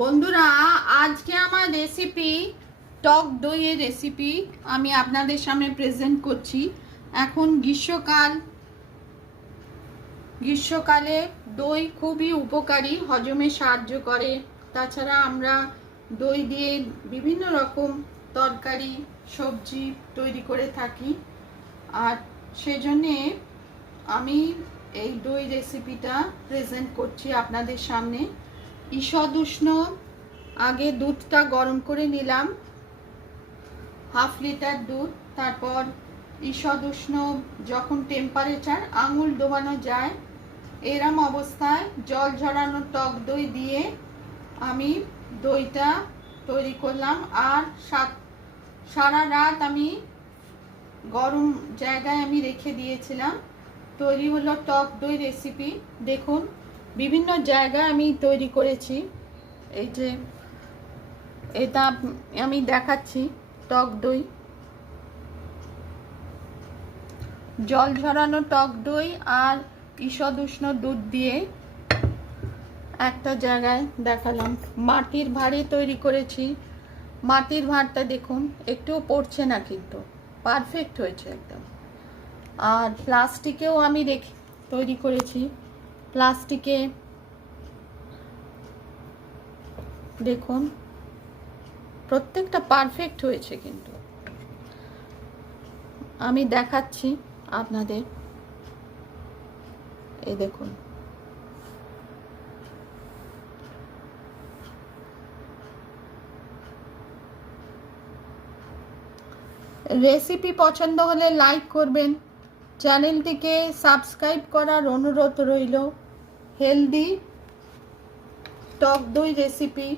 বন্ধুরা, আজকে আমার রেসিপি টক দইয়ের রেসিপি আমি আপনাদের সামনে প্রেজেন্ট করছি। এখন গ্রীষ্মকালে দই খুবই উপকারী, হজমে সাহায্য করে। তাছাড়া আমরা দই দিয়ে বিভিন্ন রকম তরকারি সবজি তৈরি করে থাকি, আর সেজন্যে আমি এই দই রেসিপিটা প্রেজেন্ট করছি আপনাদের সামনে। ঈষৎ উষ্ণ আগে দুধটা গরম করে নিলাম, 1/2 লিটার দুধ। তারপর ঈষৎ উষ্ণ যখন টেম্পারেচার আঙুল ডোবানো যায় এরম অবস্থায় জল ঝরানো টক দই দিয়ে আমি দইটা তৈরি করলাম। আর সারা রাত আমি গরম জায়গায় আমি রেখে দিয়েছিলাম। তৈরি হলো টক দই রেসিপি। দেখুন, বিভিন্ন জায়গায় আমি তৈরি করেছি। এই যে এটা আমি দেখাচ্ছি, টক দই, জল ঝরানো টক দই আর ঈষৎ উষ্ণ দুধ দিয়ে একটা জায়গায় দেখালাম। মাটির ভাঁড়ে তৈরি করেছি। মাটির ভাঁড়টা দেখুন, একটুও পড়ছে না, কিন্তু পারফেক্ট হয়েছে একদম। আর প্লাস্টিকেও আমি তৈরি করেছি। প্লাস্টিকে দেখুন, প্রত্যেকটা পারফেক্ট হয়েছে। কিন্তু আমি দেখাচ্ছি আপনাদের, এই দেখুন। রেসিপি পছন্দ হলে লাইক করবেন, চ্যানেলটিকে সাবস্ক্রাইব করার অনুরোধ রইল। হেলদি টক দই রেসিপি